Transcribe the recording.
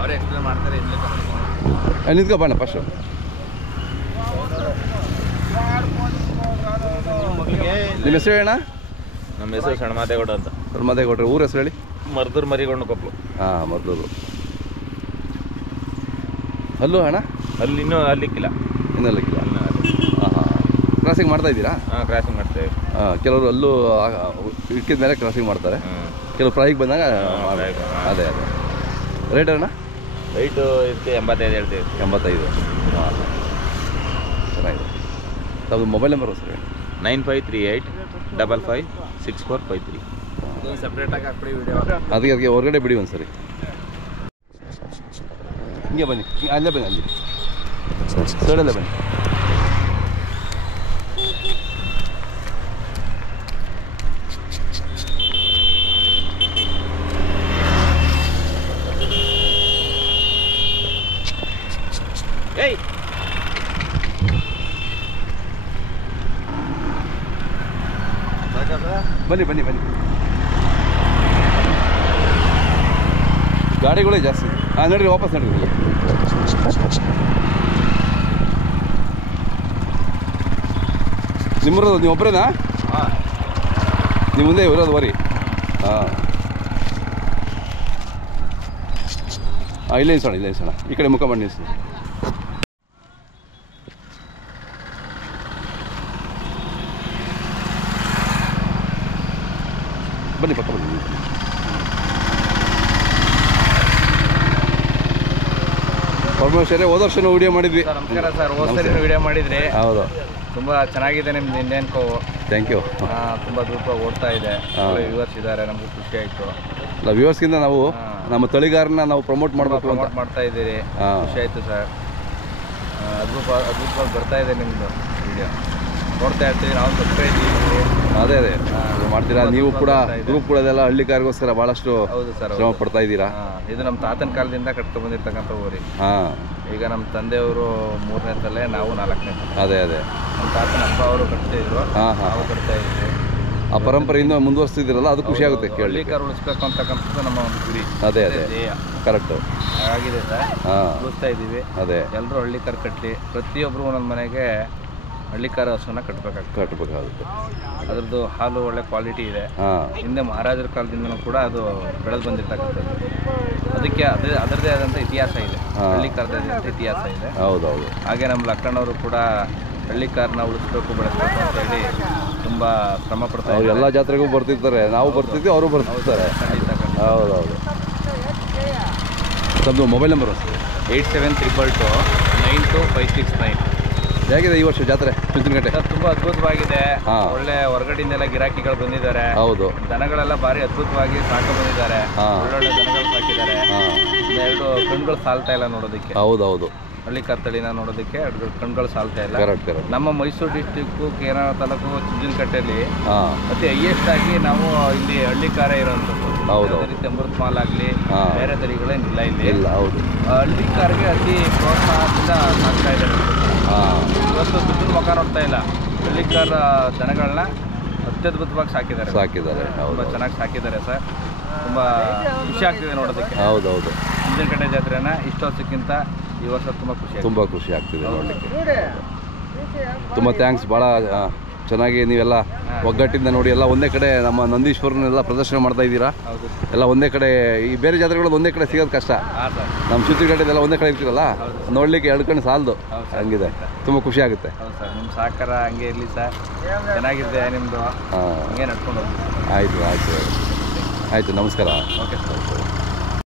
ಅವರೇ ಎಕ್ಸ್ಪ್ಲೇನ್ ಮಾಡ್ತಾರೆ. ನಿಂತ್ಕೊ ಬಣ್ಣ ಫಸ್ಟ್. ನಿಮ್ಮ ಹೆಸರು ಹೇಳಣ್ಣ? ನಮ್ಮ ಹೆಸರು ಸಣ್ಣಮಾದೇಗೌಡ ಅಂತ. ಸಣ್ಣಮಾದೇಗೌಡ್ರೆ, ಊರ ಹೆಸರು ಹೇಳಿ? ಮರ್ದೂರು ಮರಿಗೊಂಡು ಕೊಪ್ಪಲು. ಹಾಂ, ಮರ್ದೂರು. ಅಲ್ಲೂ ಅಣ್ಣ? ಅಲ್ಲಿ ಇನ್ನೂ ಅಲ್ಲಿಕ್ಕಿಲ್ಲ. ಇನ್ನಲ್ಲಿಕ್ಕಿಲ್ಲ. ಹಾಂ ಹಾಂ. ಕ್ರಾಸಿಂಗ್ ಮಾಡ್ತಾ ಇದ್ದೀರಾ? ಹಾಂ, ಕ್ರಾಸಿಂಗ್ ಮಾಡ್ತೇವೆ. ಹಾಂ, ಕೆಲವರು ಅಲ್ಲೂ ಇಕ್ಕಿದ ಮೇಲೆ ಕ್ರಾಸಿಂಗ್ ಮಾಡ್ತಾರೆ, ಕೆಲವು ಫ್ರೈಗೆ ಬಂದಾಗ. ಅದೇ ಅದೇ. ರೇಟ್ ಅಣ್ಣ? ರೈಟು ಇದಕ್ಕೆ 85 ಹೇಳ್ತೀವಿ. 85. ಹಾಂ, ಚೆನ್ನಾಗಿದೆ. ಅದು ಮೊಬೈಲ್ ನಂಬರ್ ಸರ್? 9538556453. ಸಪ್ರೇಟಾಗಿ ಹಾಕ್ಬಿಡಿ ವಿಡಿಯೋ. ಅದಕ್ಕೆ ಹೊರಗಡೆ ಬಿಡಿ ಒಂದು ಸರಿ. ಹಿಂಗೆ ಬನ್ನಿ, ಅಲ್ಲೇ ಬನ್ನಿ, ಅಲ್ಲಿ ಸೈಡಲ್ಲೇ ಬನ್ನಿ. ಏಯ್ ಬನ್ನಿ ಬನ್ನಿ ಬನ್ನಿ. ಗಾಡಿಗಳೇ ಜಾಸ್ತಿ. ಹಾಂ, ನಡ್ರಿ, ವಾಪಸ್ ನಡ್ರಿ. ನಿಮ್ಮದು ನೀವು ಒಬ್ಬರೇನಾ? ಹಾಂ, ನೀವು ಮುಂದೆ ಇರೋದು ವರಿ. ಹಾಂ ಹಾಂ, ಇಲ್ಲೇ ನಿಲ್ಸೋಣ, ಇಲ್ಲೇ ನಿಲ್ಸೋಣ. ಈ ಕಡೆ ಮುಖ ಮಾಡಿ ನಿಲ್ಸಿ. ಬನ್ನಿ, ಪಕ್ಕ ಬನ್ನಿ. ಪರಮೇಶ್ವರೇ, ಹೋದ ವರ್ಷನೂ ವಿಡಿಯೋ ಮಾಡಿದ್ವಿ. ನಮಸ್ಕಾರ ಸರ್. ಹೋದ ಸರಿ ವಿಡಿಯೋ ಮಾಡಿದ್ರಿ. ಹೌದು, ತುಂಬ ಚೆನ್ನಾಗಿದೆ ನಿಮ್ದು ಇಂಡಿಯನ್ ಕೋವು. Thank you. ತುಂಬ ದೂರ ಓಡ್ತಾ ಇದೆ. ವ್ಯೂವರ್ಸ್ ಇದ್ದಾರೆ, ನಮಗೂ ಖುಷಿ ಆಯಿತು. ನಾವು ವ್ಯೂವರ್ಸ್ಗಿಂತ ನಾವು ನಮ್ಮ ತಳಿಗಾರನ ನಾವು ಪ್ರಮೋಟ್ ಮಾಡಬೇಕು ಅಂತ ಮಾಡ್ತಾ ಇದ್ದೀರಿ. ಖುಷಿ ಆಯಿತು ಸರ್. ಅದ್ಭುತವಾಗಿ ಬರ್ತಾ ಇದೆ ನಿಮ್ಮದು ವಿಡಿಯೋ. ನೋಡ್ತಾ ಇರ್ತೀವಿ, ನಾವು ಸಬ್ಸ್ಕ್ರೈಬ್ ಇದ್ದೀವಿ. ಅದೇ ಅದೇ ಮಾಡ್ತೀರಾ ನೀವು ಕೂಡ. ಗ್ರೂಪ್ ಕೂಡ ಅದೆಲ್ಲ ಹಳ್ಳಿಕಾರಿಗೋಸ್ಕರ ಭಾಳಷ್ಟು ಶ್ರಮ ಪಡ್ತಾ ಇದ್ದೀರಾ. ಇದು ನಮ್ಮ ತಾತನ ಕಾಲದಿಂದ ಕಟ್ಕೊಂಡು ಬಂದಿರ್ತಕ್ಕಂಥ ಊರಿ. ಹಾಂ, ಈಗ ನಮ್ಮ ತಂದೆಯವರು 3ನೇ ತಲೆ, ನಾವು 4ನೇ ತಲೆ. ಅದೇ ಅದೇ. ನಮ್ಮ ತಾತನ ಅಪ್ಪ ಅವರು ಕಟ್ತಿದ್ರು. ಹಾಂ ಹಾಂ, ನಾವು ಕಟ್ತಾ ಇದ್ವಿ. ಆ ಪರಂಪರೆ ಇನ್ನೂ ಮುಂದುವರಿಸ್ತಿದ್ದೀರಲ್ಲ, ಅದು ಖುಷಿ ಆಗುತ್ತೆ ಕೇಳಿ. ಹಳ್ಳಿಕಾರ ಉಳಿಸ್ಬೇಕು ಅಂತಕ್ಕಂಥದ್ದು ನಮ್ಮ ಒಂದು ಗುರಿ. ಅದೇ ಅದೇ, ಕರೆಕ್ಟು. ಆಗಿದೆ ಸರ್. ಹಾಂ, ಉಳಿಸ್ತಾ ಇದ್ದೀವಿ. ಅದೇ, ಎಲ್ಲರೂ ಹಳ್ಳಿಕಾರ ಕಟ್ಟಲಿ. ಪ್ರತಿಯೊಬ್ಬರು ಒಂದೊಂದು ಮನೆಗೆ ಹಳ್ಳಿಕಾರ ಹಸುನ ಕಟ್ಟಬೇಕಾಗುತ್ತೆ. ಅದ್ರದ್ದು ಹಾಲು ಒಳ್ಳೆ ಕ್ವಾಲಿಟಿ ಇದೆ. ಹಿಂದೆ ಮಹಾರಾಜರ ಕಾಲದಿಂದನೂ ಕೂಡ ಅದು ಬೆಳೆದು ಬಂದಿರ್ತಕ್ಕಂಥದ್ದು. ಅದಕ್ಕೆ ಅದರದೇ ಆದಂಥ ಇತಿಹಾಸ ಇದೆ. ಹಳ್ಳಿಕಾರದ ಇತಿಹಾಸ ಇದೆ. ಹೌದೌದು. ಹಾಗೆ ನಮ್ಮ ಲಕ್ಕಣ್ಣವರು ಕೂಡ ಹಳ್ಳಿಕಾರನ ಉಳಿಸ್ಬೇಕು, ಬೆಳೆಸಬೇಕು ಅಂತ ಹೇಳಿ ತುಂಬ ಶ್ರಮ ಪಡ್ತಾರೆ. ಅವ್ರು ಎಲ್ಲ ಜಾತ್ರೆಗೂ ಬರ್ತಿರ್ತಾರೆ, ನಾವು ಬರ್ತಿದ್ವಿ, ಅವರು ಬರ್ತಿರ್ತಾರೆ. ಹೌದೌದು. ತಮ್ಮದು ಮೊಬೈಲ್ ನಂಬರು? 8732292569. ಹೇಗಿದೆ ಈ ವರ್ಷ ಜಾತ್ರೆ ಚುಂಚನಕಟ್ಟೆ? ತುಂಬ ಅದ್ಭುತವಾಗಿದೆ. ಒಳ್ಳೆ ಹೊರಗಡೆಯಿಂದೆಲ್ಲ ಗಿರಾಕಿಗಳು ಬಂದಿದ್ದಾರೆ. ಹೌದು, ದನಗಳೆಲ್ಲ ಭಾರಿ ಅದ್ಭುತವಾಗಿ ಸಾಕು ಬಂದಿದ್ದಾರೆ. ಒಳ್ಳೊಳ್ಳೆ ದನಗಳು ಸಾಕಿದ್ದಾರೆ. 2 ಕಣ್ಗಳು ಸಾಲ್ತಾ ಇಲ್ಲ ನೋಡೋದಕ್ಕೆ. ಹೌದೌದು, ಹಳ್ಳಿಕಾರ ತಳಿನ ನೋಡೋದಕ್ಕೆ 2 ಕಣ್ಗಳು ಸಾಲ್ತಾ ಇಲ್ಲ. ಕರೆಕ್ಟ್. ನಮ್ಮ ಮೈಸೂರು ಡಿಸ್ಟಿಕ್ಕು, ಕೇರಳ ತಾಲೂಕು, ಚುಂಚನಕಟ್ಟೆಯಲ್ಲಿ ಅತಿ ಹೈಯೆಸ್ಟ್ ಆಗಿ ನಾವು ಇಲ್ಲಿ ಹಳ್ಳಿಕಾರ ಇರೋಂಥದ್ದು. ಹೌದು, ರೀತಿ ಅಮೃತ್ ಮಾಲ್ ಆಗಲಿ, ಬೇರೆ ತಳಿಗಳೇನಿಲ್ಲ ಇಲ್ಲಿ. ಇಲ್ಲ, ಹೌದು. ಹಳ್ಳಿಕಾರಿಗೆ ಅತಿ ಪ್ರೋತ್ಸಾಹದಿಂದ ಸಾಕ್ತಾ ಇದ್ದಾರೆ. ಇವತ್ತು ದುಡ್ಡಿನ ಮುಖ ನೋಡ್ತಾ ಇಲ್ಲ. ಹಳ್ಳಿಕಾರ ದನಗಳನ್ನ ಅತ್ಯದ್ಭುತವಾಗಿ ಸಾಕಿದ್ದಾರೆ. ತುಂಬ ಚೆನ್ನಾಗಿ ಸಾಕಿದ್ದಾರೆ ಸರ್. ತುಂಬ ಖುಷಿ ಆಗ್ತಿದೆ ನೋಡೋದಕ್ಕೆ. ಹೌದೌದು. ಚುಂಚನಕಟ್ಟೆ ಜಾತ್ರೆನ ಇಷ್ಟು ವರ್ಷಕ್ಕಿಂತ ಈ ವರ್ಷ ತುಂಬ ಖುಷಿ ಆಗ್ತಿದೆ ನೋಡಲಿಕ್ಕೆ. ತುಂಬ ಥ್ಯಾಂಕ್ಸ್. ಭಾಳ ಚೆನ್ನಾಗಿ ನೀವೆಲ್ಲ ಒಗ್ಗಟ್ಟಿಂದ ನೋಡಿ ಎಲ್ಲ ಒಂದೇ ಕಡೆ ನಮ್ಮ ನಂದೀಶ್ವರನೆಲ್ಲ ಪ್ರದರ್ಶನ ಮಾಡ್ತಾ ಇದ್ದೀರಾ. ಎಲ್ಲ ಒಂದೇ ಕಡೆ. ಈ ಬೇರೆ ಜಾತ್ರೆಗಳು ಒಂದೇ ಕಡೆ ಸಿಗೋದು ಕಷ್ಟ. ನಮ್ಮ ಚುಂಚನಕಟ್ಟೆದೆಲ್ಲ ಒಂದೇ ಕಡೆ ಇರ್ತೀರಲ್ಲ, ನೋಡ್ಲಿಕ್ಕೆ 2 ಕಣ್ಣು ಸಾಲದು. ಹಂಗಿದೆ, ತುಂಬ ಖುಷಿ ಆಗುತ್ತೆ. ಹೌದು ಸರ್, ನಿಮ್ಮ ಸಹಕಾರ ಹಂಗೆ ಇರಲಿ ಸರ್. ಚೆನ್ನಾಗಿದೆ ನಿಮ್ಮದು. ಹಂಗೆ ನಡ್ಕೊಂಡು ಹೋಗಿ. ಆಯಿತು ಆಯಿತು ಆಯಿತು, ನಮಸ್ಕಾರ. Okay sir.